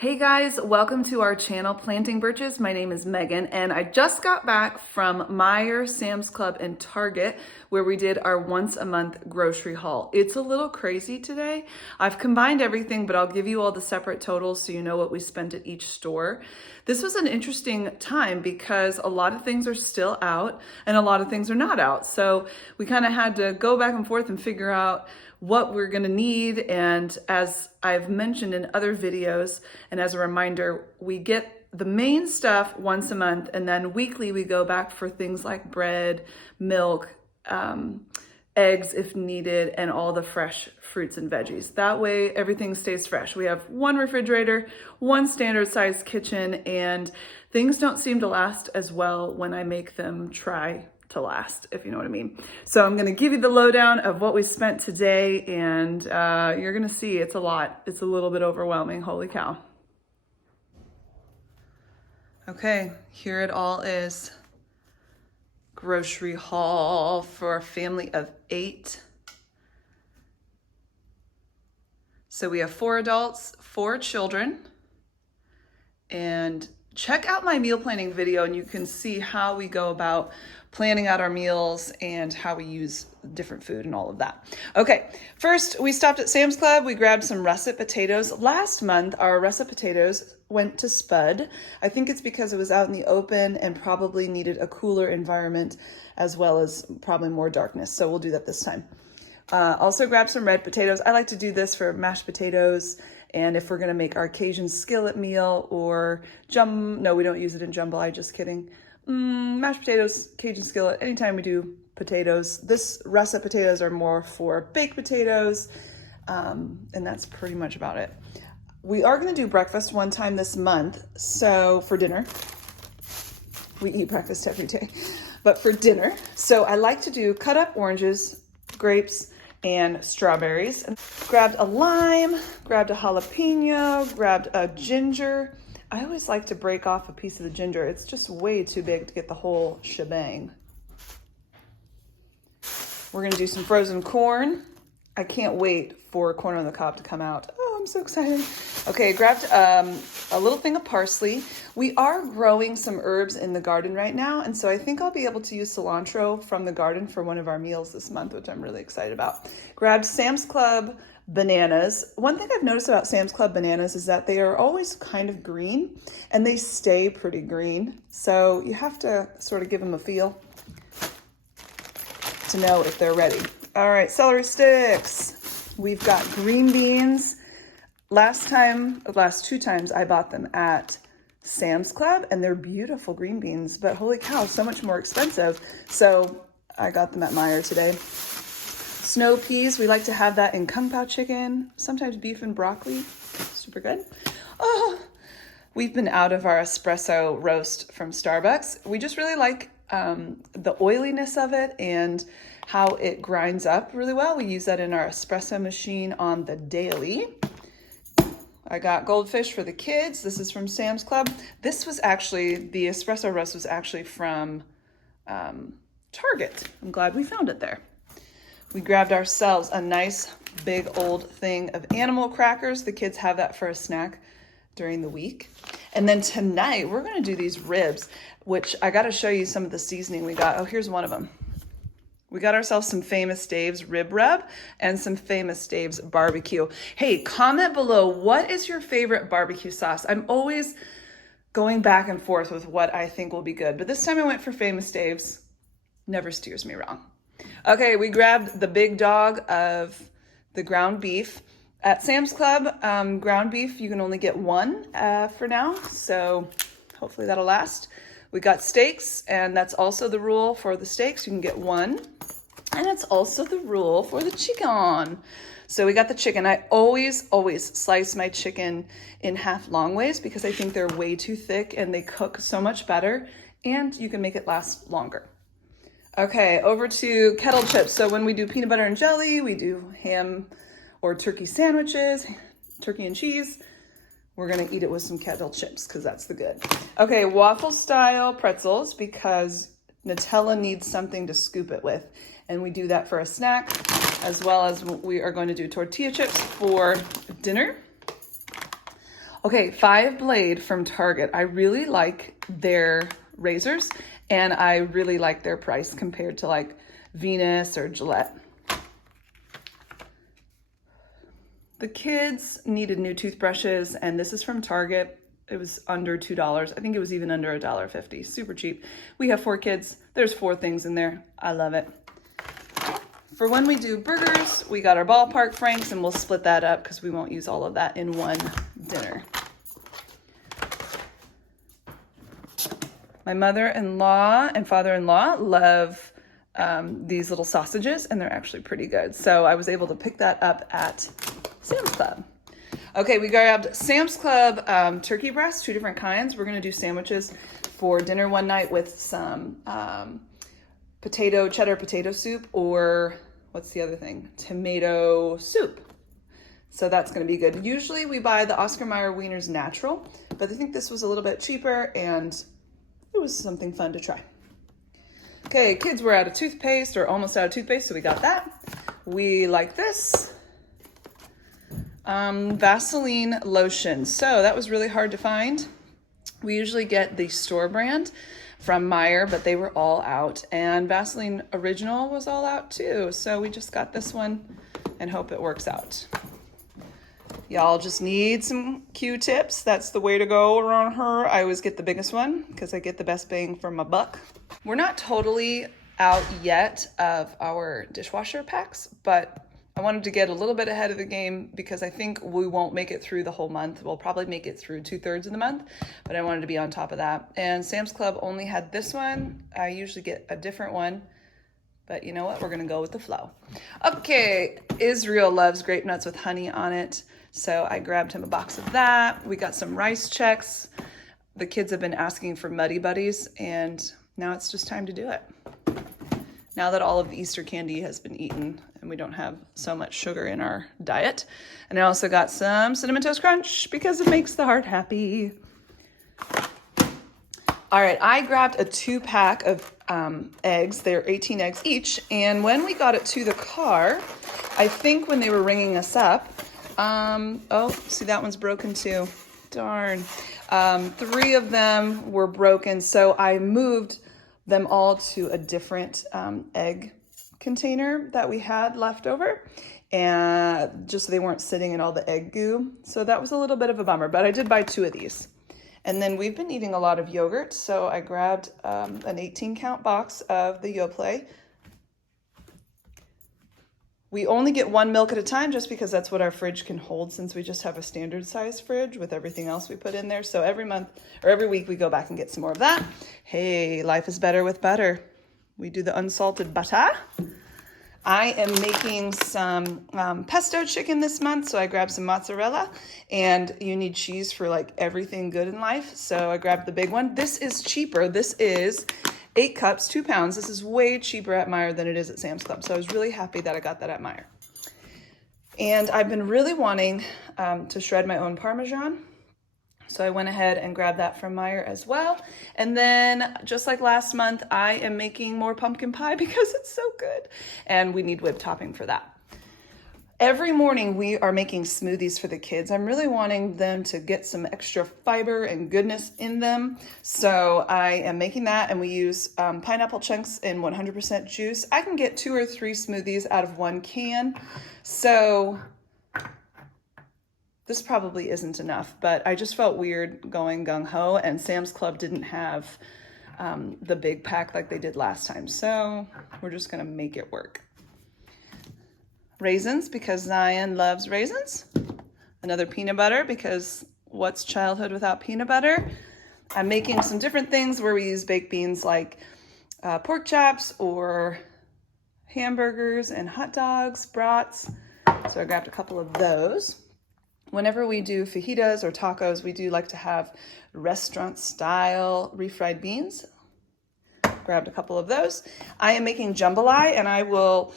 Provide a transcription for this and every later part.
Hey guys, welcome to our channel, Planting Birches. My name is Megan, and I just got back from Meijer, Sam's Club, and Target, where we did our once a month grocery haul. It's a little crazy today. I've combined everything, but I'll give you all the separate totals so you know what we spent at each store. This was an interesting time because a lot of things are still out and a lot of things are not out. So we kind of had to go back and forth and figure out what we're gonna need. And as I've mentioned in other videos, and as a reminder, we get the main stuff once a month, and then weekly we go back for things like bread, milk, eggs if needed, and all the fresh fruits and veggies. That way everything stays fresh. We have one refrigerator, one standard size kitchen, and things don't seem to last as well when I make them try to last, if you know what I mean. So I'm gonna give you the lowdown of what we spent today, and you're gonna see it's a lot. It's a little bit overwhelming, holy cow. Okay, here it all is. Grocery haul for a family of 8. So we have 4 adults, 4 children, and check out my meal planning video and you can see how we go about planning out our meals and how we use different food and all of that. Okay, first we stopped at Sam's Club. We grabbed some russet potatoes. Last month, our russet potatoes went to spud. I think it's because it was out in the open and probably needed a cooler environment as well as probably more darkness. So we'll do that this time. Also grabbed some red potatoes. I like to do this for mashed potatoes. And if we're gonna make our Cajun skillet meal or no, we don't use it in jambalaya, just kidding. Mashed potatoes, Cajun skillet, anytime we do potatoes. This russet potatoes are more for baked potatoes, and that's pretty much about it. We are gonna do breakfast one time this month, so for dinner. We eat breakfast every day, but for dinner. So I like to do cut up oranges, grapes, and strawberries. Grabbed a lime, grabbed a jalapeno, grabbed a ginger. I always like to break off a piece of the ginger. It's just way too big to get the whole shebang. We're gonna do some frozen corn. I can't wait for corn on the cob to come out. Oh, I'm so excited. Okay, grabbed a little thing of parsley. We are growing some herbs in the garden right now, and so I think I'll be able to use cilantro from the garden for one of our meals this month, which I'm really excited about. Grabbed Sam's Club bananas. One thing I've noticed about Sam's Club bananas is that they are always kind of green, and they stay pretty green. So you have to sort of give them a feel to know if they're ready. All right, celery sticks. We've got green beans. Last 2 times I bought them at Sam's Club, and they're beautiful green beans, but holy cow, so much more expensive. So I got them at Meijer today. Snow peas, we like to have that in kung pao chicken, sometimes beef and broccoli, super good. Oh, we've been out of our espresso roast from Starbucks. We just really like the oiliness of it and how it grinds up really well. We use that in our espresso machine on the daily. I got goldfish for the kids. This is from Sam's Club. This was actually, the espresso roast was actually from Target. I'm glad we found it there. We grabbed ourselves a nice big old thing of animal crackers. The kids have that for a snack during the week. And then tonight we're gonna do these ribs, which I gotta show you some of the seasoning we got. Oh, here's one of them. We got ourselves some Famous Dave's rib rub and some Famous Dave's barbecue. Hey, comment below, what is your favorite barbecue sauce? I'm always going back and forth with what I think will be good, but this time I went for Famous Dave's. Never steers me wrong. Okay, we grabbed the big dog of the ground beef. At Sam's Club, ground beef, you can only get 1 for now, so hopefully that'll last. We got steaks, and that's also the rule for the steaks. You can get 1, and it's also the rule for the chicken. So we got the chicken. I always slice my chicken in half long ways because I think they're way too thick and they cook so much better, and you can make it last longer. Okay, over to kettle chips. So when we do peanut butter and jelly, we do ham or turkey sandwiches, turkey and cheese. We're gonna eat it with some kettle chips because that's the good. Okay, waffle style pretzels because Nutella needs something to scoop it with. And we do that for a snack, as well as we are going to do tortilla chips for dinner. Okay, 5-blade from Target. I really like their razors, and I really like their price compared to like Venus or Gillette. The kids needed new toothbrushes, and this is from Target. It was under $2. I think it was even under $1.50. Super cheap. We have 4 kids. There's 4 things in there. I love it. For when we do burgers, we got our ballpark franks, and we'll split that up because we won't use all of that in one dinner. My mother-in-law and father-in-law love these little sausages, and they're actually pretty good. So I was able to pick that up at Sam's Club. Okay, we grabbed Sam's Club turkey breasts, 2 different kinds. We're gonna do sandwiches for dinner one night with some cheddar potato soup, or what's the other thing? Tomato soup. So that's gonna be good. Usually we buy the Oscar Mayer Wieners natural, but I think this was a little bit cheaper and it was something fun to try. Okay, kids were out of toothpaste, or almost out of toothpaste, so we got that. We like this. Vaseline lotion. So that was really hard to find. We usually get the store brand from Meijer, but they were all out. And Vaseline Original was all out too. So we just got this one and hope it works out. Y'all just need some Q-tips. That's the way to go around her. I always get the biggest one because I get the best bang for my buck. We're not totally out yet of our dishwasher packs, but I wanted to get a little bit ahead of the game because I think we won't make it through the whole month. We'll probably make it through 2/3 of the month, but I wanted to be on top of that. And Sam's Club only had this one. I usually get a different one, but you know what? We're gonna go with the flow. Okay, Israel loves grape nuts with honey on it, so I grabbed him a box of that. We got some rice checks. The kids have been asking for Muddy Buddies, and now it's just time to do it. Now that all of the Easter candy has been eaten and we don't have so much sugar in our diet. And I also got some Cinnamon Toast Crunch because it makes the heart happy. All right, I grabbed a 2-pack of eggs. They're 18 eggs each. And when we got it to the car, I think when they were ringing us up, oh, see, that one's broken too. Darn. 3 of them were broken, so I moved them all to a different egg container that we had left over, and just so they weren't sitting in all the egg goo. So that was a little bit of a bummer, but I did buy 2 of these. And then we've been eating a lot of yogurt, so I grabbed an 18-count box of the Yoplait. We only get 1 milk at a time just because that's what our fridge can hold, since we just have a standard size fridge with everything else we put in there. So every month or every week we go back and get some more of that. Hey, life is better with butter. We do the unsalted butter. I am making some pesto chicken this month, so I grabbed some mozzarella, and you need cheese for like everything good in life. So I grabbed the big one. This is cheaper. This is 8 cups, 2 pounds. This is way cheaper at Meijer than it is at Sam's Club. So I was really happy that I got that at Meijer. And I've been really wanting to shred my own Parmesan. So I went ahead and grabbed that from Meijer as well. And then just like last month, I am making more pumpkin pie because it's so good. And we need whipped topping for that. Every morning we are making smoothies for the kids. I'm really wanting them to get some extra fiber and goodness in them. So I am making that, and we use pineapple chunks in 100% juice. I can get 2 or 3 smoothies out of 1 can. So this probably isn't enough, but I just felt weird going gung-ho, and Sam's Club didn't have the big pack like they did last time. So we're just gonna make it work. Raisins, because Zion loves raisins. Another peanut butter, because what's childhood without peanut butter? I'm making some different things where we use baked beans, like pork chops or hamburgers and hot dogs, brats. So I grabbed a couple of those. Whenever we do fajitas or tacos, we do like to have restaurant style refried beans. Grabbed a couple of those. I am making jambalaya, and I will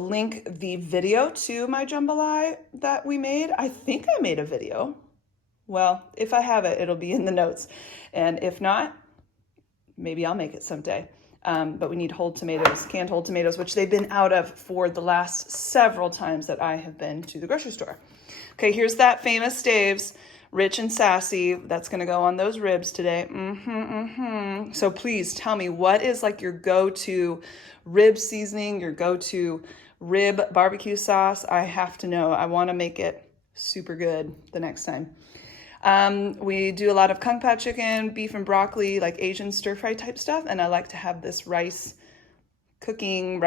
link the video to my jambalaya that we made. I think I made a video. Well, if I have it, it'll be in the notes. And if not, maybe I'll make it someday. But we need whole tomatoes, canned whole tomatoes, which they've been out of for the last several times that I have been to the grocery store. Okay, here's that famous Dave's Rich and Sassy. That's gonna go on those ribs today. So please tell me, what is like your go-to rib seasoning, your go-to rib barbecue sauce? I have to know. I wanna make it super good the next time. We do a lot of kung pao chicken, beef and broccoli, like Asian stir fry type stuff. And I like to have this rice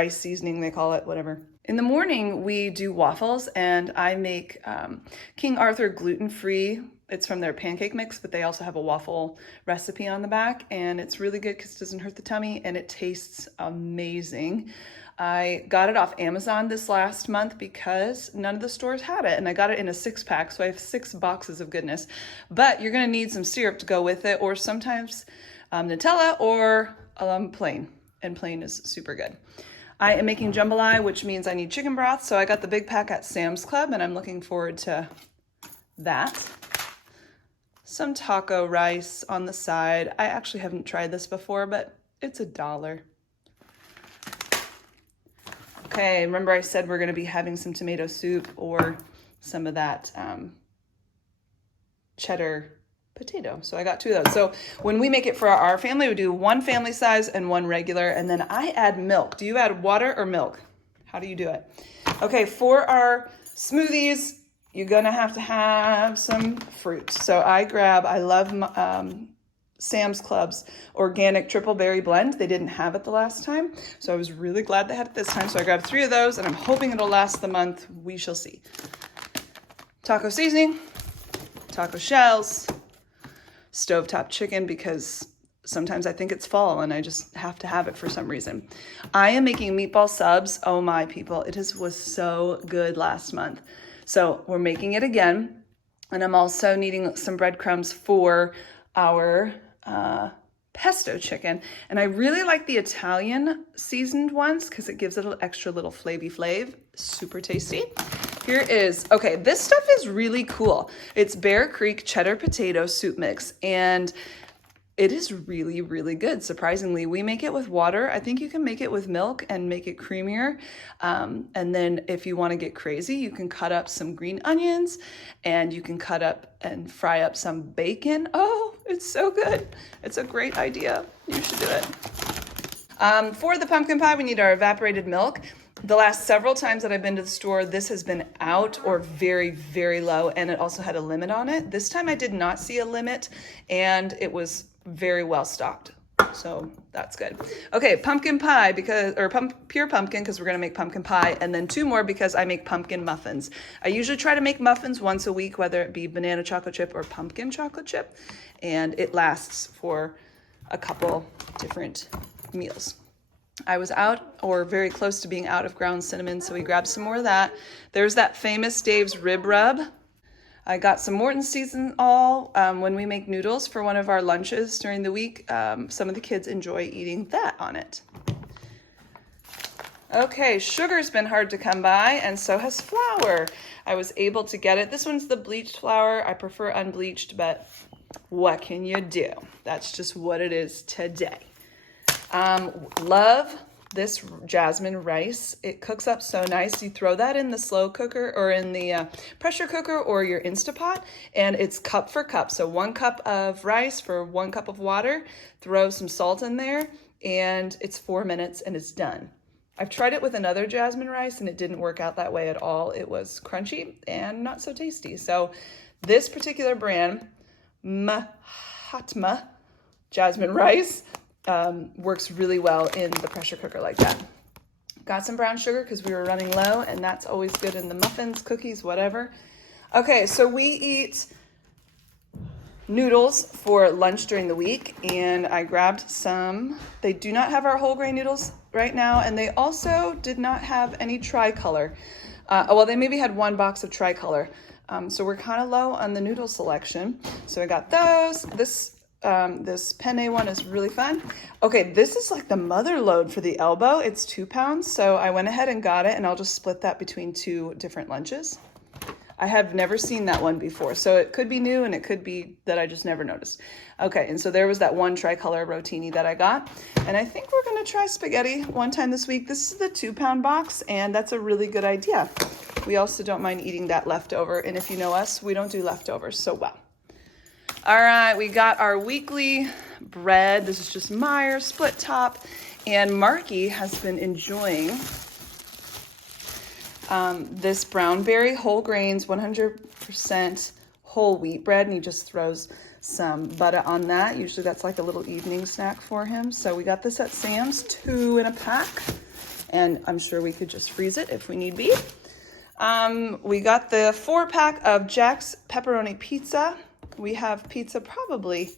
seasoning, they call it, whatever. In the morning, we do waffles, and I make King Arthur gluten-free. It's from their pancake mix, but they also have a waffle recipe on the back, and it's really good because it doesn't hurt the tummy, and it tastes amazing. I got it off Amazon this last month because none of the stores had it, and I got it in a 6-pack, so I have 6 boxes of goodness. But you're gonna need some syrup to go with it, or sometimes Nutella, or plain, and plain is super good. I am making jambalaya, which means I need chicken broth, so I got the big pack at Sam's Club, and I'm looking forward to that. Some taco rice on the side. I actually haven't tried this before, but it's $1. Okay, remember I said we're gonna be having some tomato soup or some of that cheddar potato. So I got 2 of those. So when we make it for our family, we do 1 family size and 1 regular, and then I add milk. Do you add water or milk? How do you do it? Okay, for our smoothies, you're gonna have to have some fruit. So I love Sam's Club's organic triple berry blend. They didn't have it the last time, so I was really glad they had it this time. So I grabbed 3 of those, and I'm hoping it'll last the month. We shall see. Taco seasoning, taco shells, stovetop chicken, because sometimes I think it's fall and I just have to have it for some reason. I am making meatball subs. Oh my people, it was so good last month. So we're making it again, and I'm also needing some breadcrumbs for our pesto chicken. And I really like the Italian seasoned ones because it gives it an extra little flavy flav. Super tasty. Here is, okay, this stuff is really cool. It's Bear Creek cheddar potato soup mix, and it is really, really good. Surprisingly, we make it with water. I think you can make it with milk and make it creamier. And then if you want to get crazy, you can cut up some green onions, and you can cut up and fry up some bacon. Oh, it's so good. It's a great idea. You should do it. For the pumpkin pie, we need our evaporated milk. The last several times that I've been to the store, this has been out or very, very low, and it also had a limit on it. This time I did not see a limit, and it was very well stocked. So that's good. Okay, pumpkin pie, pure pumpkin, because we're gonna make pumpkin pie, and then 2 more because I make pumpkin muffins. I usually try to make muffins once a week, whether it be banana chocolate chip or pumpkin chocolate chip, and it lasts for a couple different meals. I was out, or very close to being out, of ground cinnamon, so we grabbed some more of that. There's that famous Dave's rib rub. I got some Morton season all when we make noodles for one of our lunches during the week. Some of the kids enjoy eating that on it. Okay, sugar's been hard to come by, and so has flour. I was able to get it. This one's the bleached flour. I prefer unbleached, but what can you do? That's just what it is today. Love this jasmine rice. It cooks up so nice. You throw that in the slow cooker or in the pressure cooker or your Instapot, and it's cup for cup. So 1 cup of rice for 1 cup of water. Throw some salt in there, and it's 4 minutes and it's done. I've tried it with another jasmine rice, and it didn't work out that way at all. It was crunchy and not so tasty. So this particular brand, Mahatma jasmine rice, works really well in the pressure cooker like that. Got some brown sugar because we were running low, and that's always good in the muffins, cookies, whatever. Okay, so we eat noodles for lunch during the week, and I grabbed some. They do not have our whole grain noodles right now, and they also did not have any tricolor. Well, they maybe had 1 box of tricolor. So we're kind of low on the noodle selection. So I got those. This penne one is really fun. Okay, this is like the mother load for the elbow. It's 2 pounds, so I went ahead and got it, and I'll just split that between 2 different lunches. I have never seen that one before. So it could be new and it could be that I just never noticed. Okay, and so there was that one tricolor rotini that I got. And I think we're gonna try spaghetti one time this week. This is the 2-pound box, and that's a really good idea. We also don't mind eating that leftover. And if you know us, we don't do leftovers so well. All right, we got our weekly bread. This is just Meijer split top. And Marky has been enjoying this brownberry whole grains, 100% whole wheat bread. And he just throws some butter on that. Usually that's like a little evening snack for him. So we got this at Sam's, 2 in a pack. And I'm sure we could just freeze it if we need be. We got the 4-pack of Jack's pepperoni pizza. We have pizza probably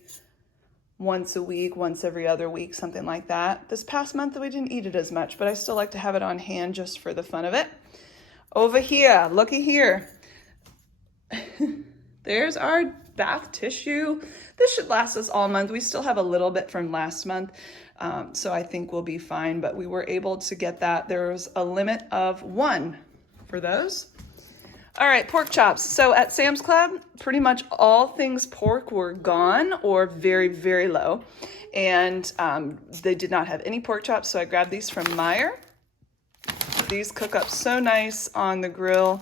once a week, once every other week, something like that. This past month we didn't eat it as much, but I still like to have it on hand just for the fun of it. Over here, looky here. There's our bath tissue. This should last us all month. We still have a little bit from last month, so I think we'll be fine, but we were able to get that. There was a limit of 1 for those. All right, pork chops. So at Sam's Club, pretty much all things pork were gone or very, very low. And they did not have any pork chops, so I grabbed these from Meijer. These cook up so nice on the grill.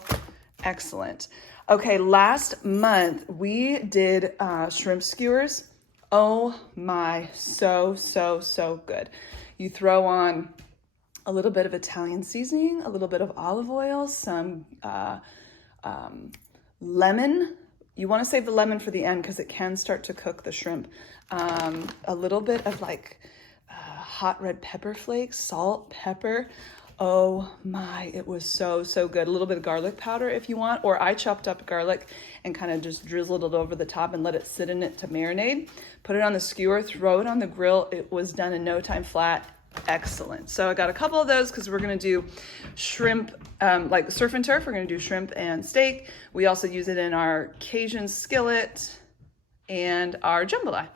Excellent. Okay, last month we did shrimp skewers. Oh my, so good. You throw on a little bit of Italian seasoning, a little bit of olive oil, some lemon. You want to save the lemon for the end because it can start to cook the shrimp. A little bit of like hot red pepper flakes, salt, pepper. Oh my, it was so good. A little bit of garlic powder if you want, or I chopped up garlic and kind of just drizzled it over the top and let it sit in it to marinate. Put it on the skewer, throw it on the grill. It was done in no time flat. Excellent. So I got a couple of those because we're going to do shrimp, like surf and turf. We're going to do shrimp and steak. We also use it in our Cajun skillet and our jambalaya.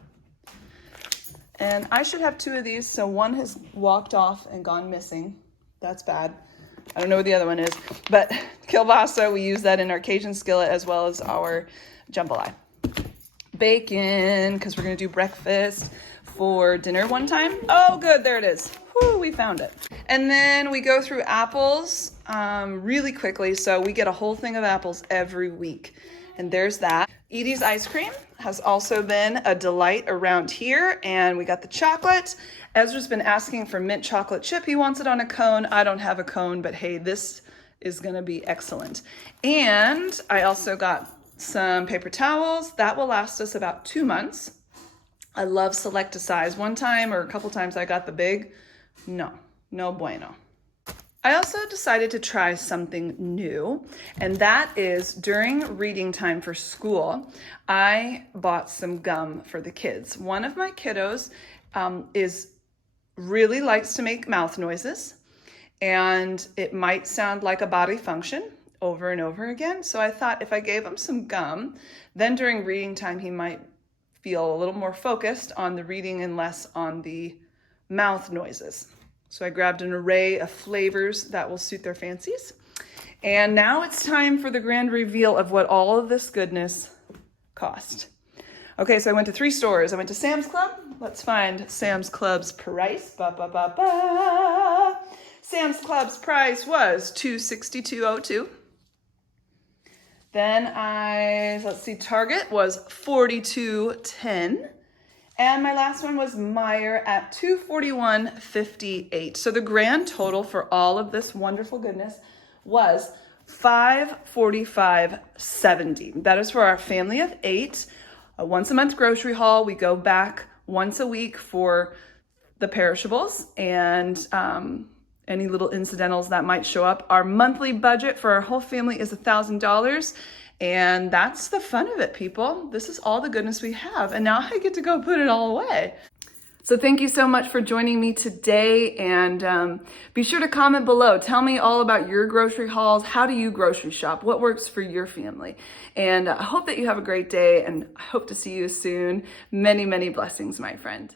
And I should have 2 of these. So one has walked off and gone missing. That's bad. I don't know what the other one is, but kielbasa, we use that in our Cajun skillet as well as our jambalaya. Bacon, because we're going to do breakfast for dinner one time. Oh, good. There it is. Whoo, we found it. And then we go through apples really quickly. So we get a whole thing of apples every week. And there's that. Edie's ice cream has also been a delight around here. And we got the chocolate. Ezra's been asking for mint chocolate chip. He wants it on a cone. I don't have a cone, but hey, this is going to be excellent. And I also got some paper towels. That will last us about 2 months. I love select a size. One time or a couple times I got the big. No bueno. I also decided to try something new, and that is during reading time for school, I bought some gum for the kids. One of my kiddos really likes to make mouth noises, and it might sound like a body function over and over again. So I thought if I gave him some gum, then during reading time, he might feel a little more focused on the reading and less on the mouth noises. So I grabbed an array of flavors that will suit their fancies. And now it's time for the grand reveal of what all of this goodness cost. Okay, so I went to 3 stores. I went to Sam's Club. Let's find Sam's Club's price. Sam's Club's price was $262.02. Then Target was $42.10. And my last one was Meijer at $241.58. So the grand total for all of this wonderful goodness was $545.70. That is for our family of 8. A once a month grocery haul. We go back once a week for the perishables and any little incidentals that might show up. Our monthly budget for our whole family is $1,000. And that's the fun of it, people. This is all the goodness we have. And now I get to go put it all away. So thank you so much for joining me today. And be sure to comment below. Tell me all about your grocery hauls. How do you grocery shop? What works for your family? And I hope that you have a great day and I hope to see you soon. Many, many blessings, my friend.